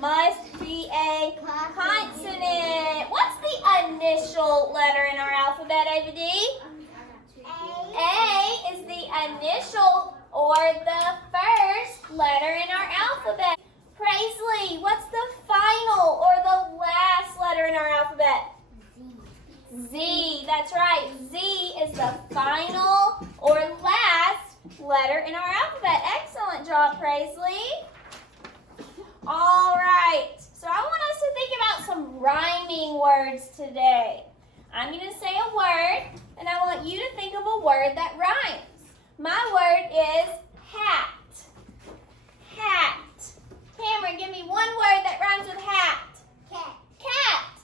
must be a consonant. What's the initial letter in our alphabet, Ava D? A is the initial or the first letter in our alphabet. Paisley, what's the final or the last letter in our alphabet? Z, that's right. Z is the final or last letter in our alphabet. Excellent job, Paisley. All right, so I want us to think about some rhyming words today. I'm going to say a word, and I want you to think of a word that rhymes. My word is hat. Hat. Cameron, give me one word that rhymes with hat. Cat. Cat.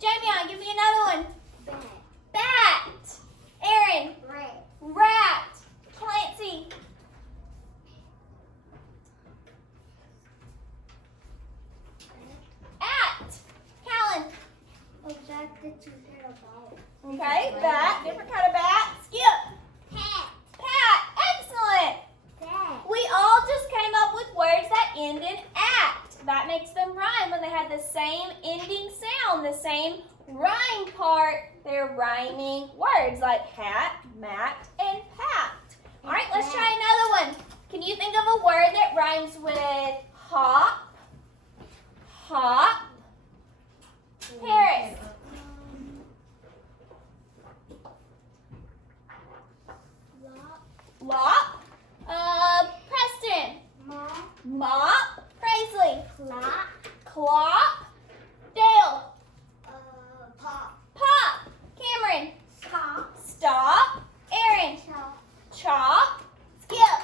Jamion, give me another one. Bat. Bat. Aaron. Rat. Rat. Clancy. At. Callan. Oh, that that you heard about. Okay, bat. Different kind of bat. Skip. Pat. Pat. Excellent. Pat. We all just came up with words that end in act. That makes them rhyme when they have the same ending sound, the same rhyme part. They're rhyming words like hat, mat, and pat. All right, let's try another one. Can you think of a word that rhymes with hop? Hop. Paris. Lop. Lop. Preston. Mop. Mop. Paisley. Clop. Clop. Dale. Pop. Pop. Cameron. Stop. Stop. Aaron. Chop. Chop. Skip.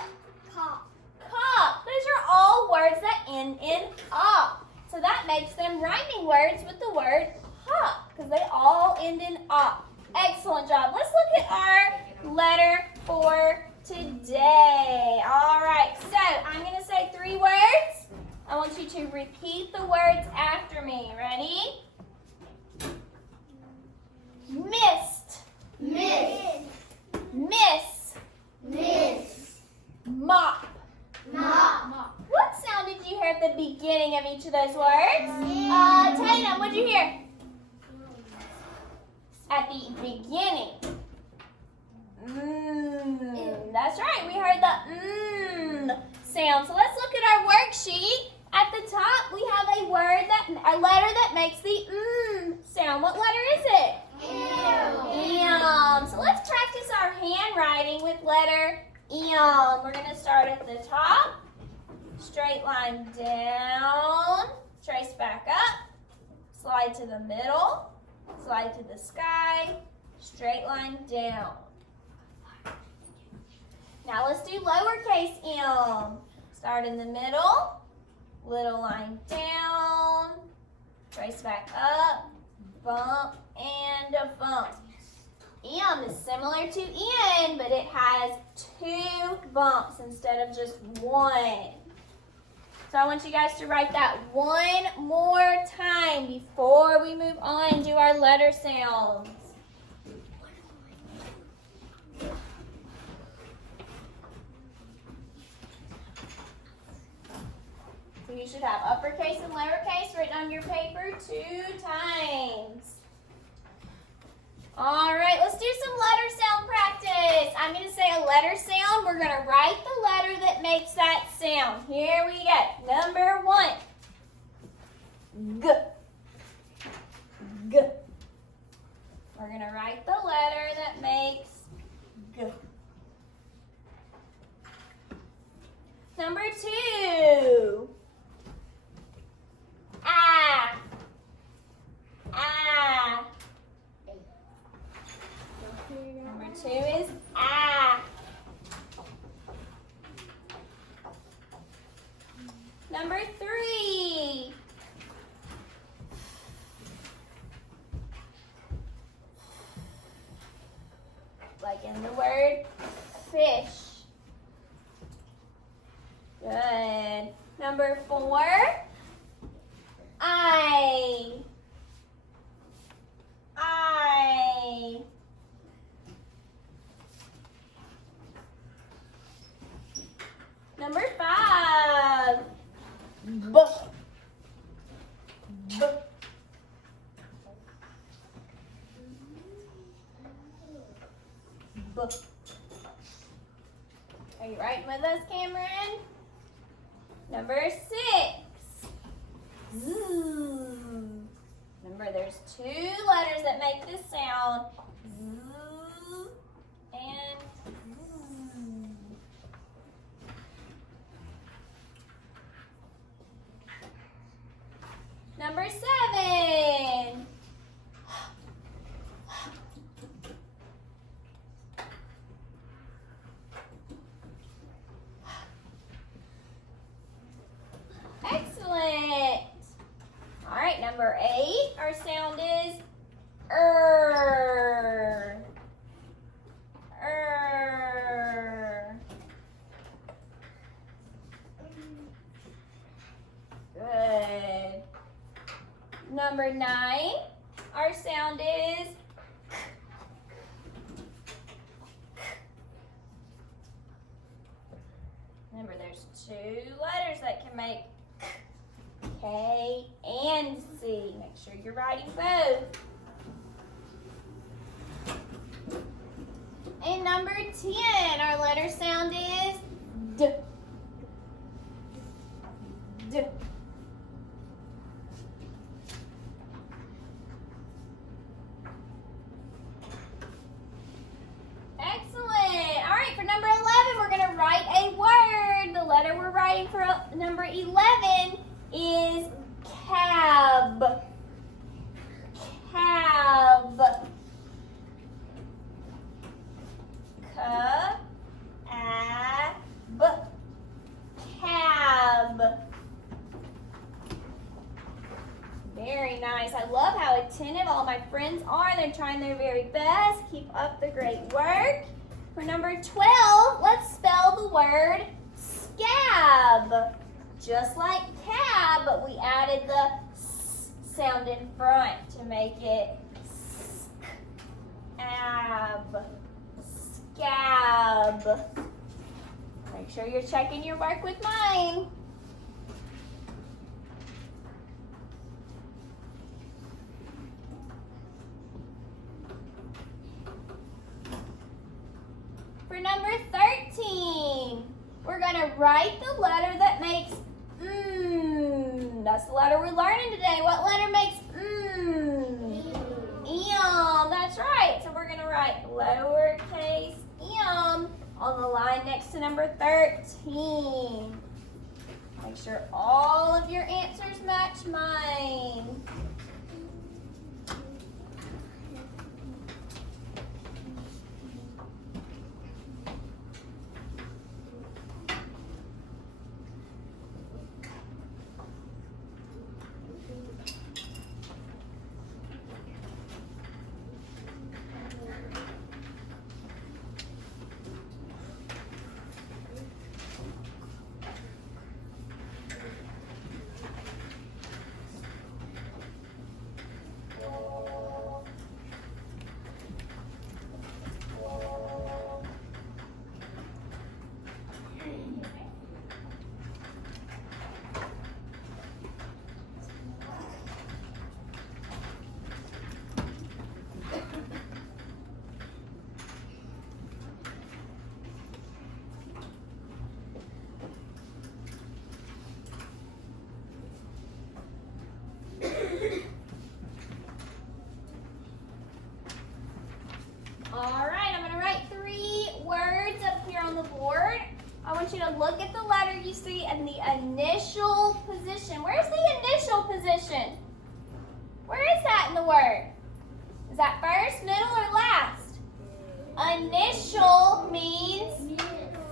Cop. Cop. Those are all words that end in op. So that makes them rhyming words with the word hop because they all end in op. Excellent job. Let's look at our letter for today. All right, so I'm going to say 3 words. I want you to repeat the words after me. Ready? Mist. Miss. Miss. Miss. Mop. Mop. What sound did you hear at the beginning of each of those words? Tatum, what did you hear? At the beginning. That's right. We heard the sound. So let's look at our worksheet. At the top, we have a letter that makes the sound. What letter is it? M. So let's practice our handwriting with letter M. We're going to start at the top. Straight line down. Trace back up. Slide to the middle. Slide to the sky. Straight line down. Now let's do lowercase m. Start in the middle. Little line down. Trace back up. Bump and a bump. M is similar to N, but it has 2 bumps instead of just 1. So I want you guys to write that one more time before we move on to our letter sounds. So you should have uppercase and lowercase written on your paper 2 times. All right, let's do some letter sound practice. I'm going to say a letter sound. We're going to write the letter that makes that sound. Here we go. Number 1. G. G. We're going to write the letter that makes G. Number 2. Ah. Ah. Number 2 is ah. Number 3. Like in the word fish. Good. Number 4. I. Number 5. B. B. B. Are you writing with us, Cameron? Number 6. Z. Remember, there's 2 letters that make this sound. Z and Z. Number 7. Excellent. All right, number 8, our sound is Good. Number 9, our sound is Remember, there's 2 letters that can make K and C. Make sure you're writing both. And number 10, our letter sound is D. D. Excellent. All right, for number 11, we're going to write a word. The letter we're writing for number 11 is cab. Cab. C-A-B. Cab. Very nice. I love how attentive all my friends are. They're trying their very best. Keep up the great work. For number 12, let's spell the word scab. Just like cab, but we added the S sound in front to make it scab. Scab. Make sure you're checking your work with mine. For number 13, we're going to write the letter that makes That's the letter we're learning today. What letter makes M? That's right. So we're going to write lowercase m on the line next to number 13. Make sure all of your answers match mine. All right, I'm going to write 3 words up here on the board. I want you to look at the letter you see in the initial position. Where's the initial position? Where is that in the word? Is that first, middle, or last? Initial means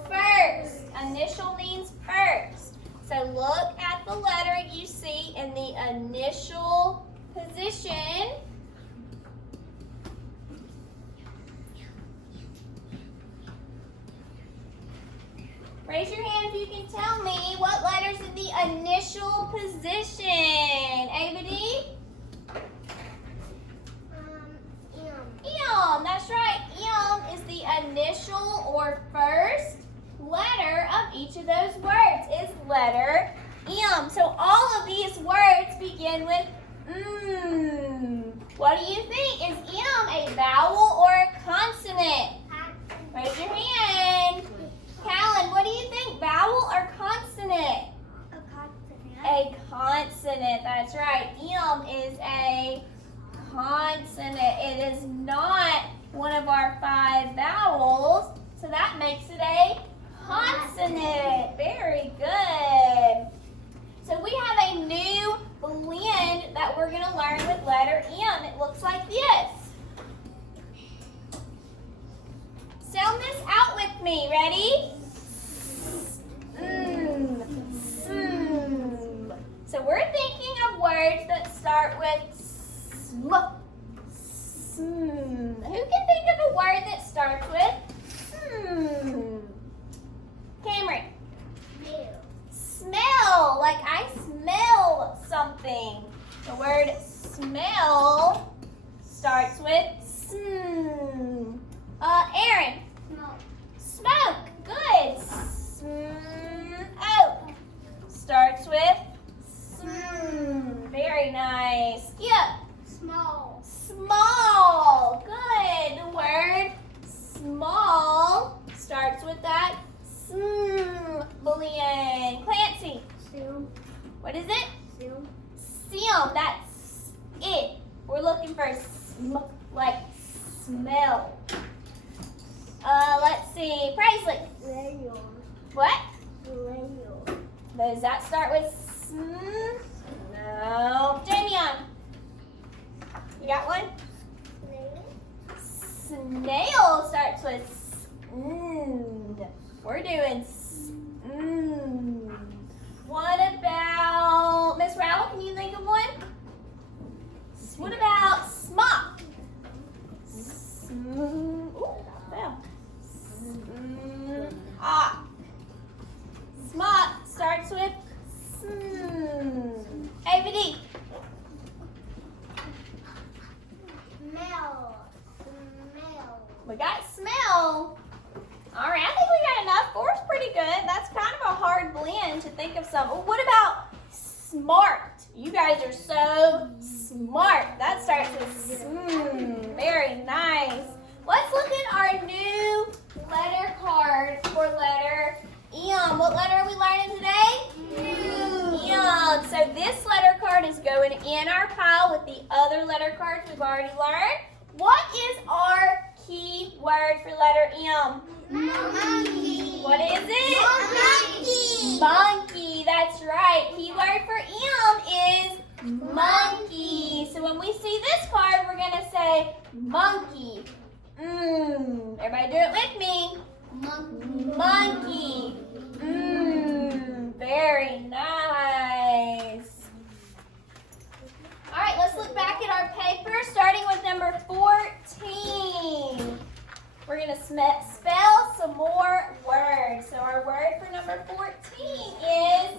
first. Initial means first. So look at the letter you see in the initial position. Raise your hand if you can tell me what letter's in the initial position. A, B, D? M. That's right. M is the initial or first letter of each of those words. Is letter M. So all of these words begin with What do you think? Is M a vowel or a consonant? Raise your hand. Callan, what do you think? Vowel or consonant? A consonant, that's right. M is a consonant. It is not one of our 5 vowels, so that makes it a consonant. Very good. So we have a new blend that we're going to learn with letter M. It looks like this. Sound this out with me. Ready? So we're thinking of words that start with sm. Who can think of a word that starts with Cameron? Smell. Like I smell something. The word smell starts with sm. Aaron. Smoke. Good. Smoke. Starts with sm. Very nice. Skip. Small. Small. Good. The word small starts with that sm boolean. Clancy. What is it? Sim. That's it. We're looking for sm, like smell. Let's see. Paisley. What? Does that start with sm? No. Jamion. You got one? Snail starts with snd. We're doing snd. What about Miss Rowell? Can you think of one? What about smock? Smock starts with ABD. We got smell. All right, I think we got enough. 4's pretty good. That's kind of a hard blend to think of some. Well, what about smart? You guys are so smart. That starts with very nice. Let's look at our new letter card for letter M. What letter are we learning today? M. So this letter card is going in our pile with the other letter cards we've already learned. What is our key word for letter M? Monkey. What is it? Monkey. Monkey. That's right. Key word for M is monkey. So when we see this card, we're going to say monkey. Everybody do it with me. Monkey. Very nice. All right, let's look back at our paper, starting with number 14. We're going to spell some more words. So our word for number 14 is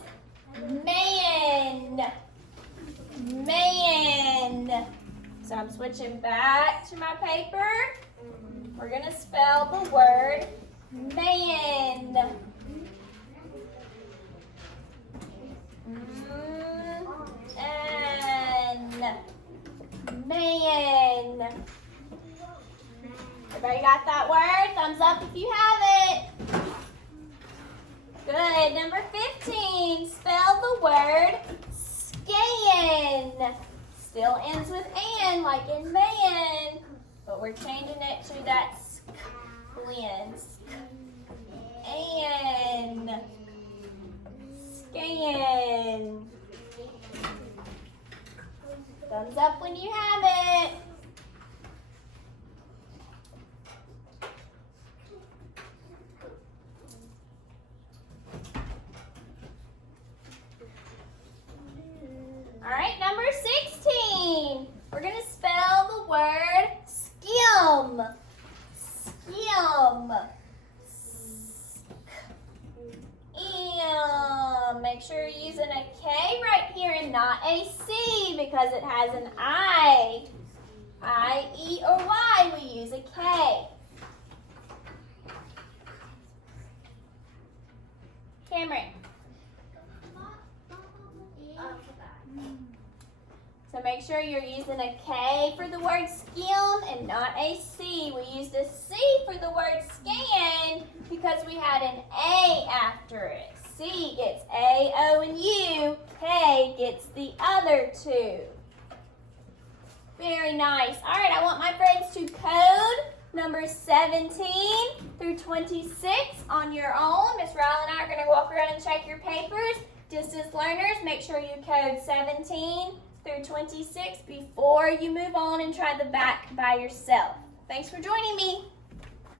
man. Man. So I'm switching back to my paper. We're going to spell the word man. Man. Everybody got that word? Thumbs up if you have it. Good. Number 15. Spell the word scan. Still ends with an, like in man, but we're changing it to that sk blend. And scan. Thumbs up when you have it. All right, number 16. We're going to spell the word skim. Skim. Make sure you're using a K right here and not a C because it has an I. I, E, or Y, we use a K. Cameron. So make sure you're using a K for the word skim and not a C. We used a C for the word scan because we had an A after it. C gets A, O, and U. K gets the other two. Very nice. All right, I want my friends to code numbers 17 through 26 on your own. Miss Riley and I are going to walk around and check your papers. Distance learners, make sure you code 17 through 26 before you move on and try the back by yourself. Thanks for joining me.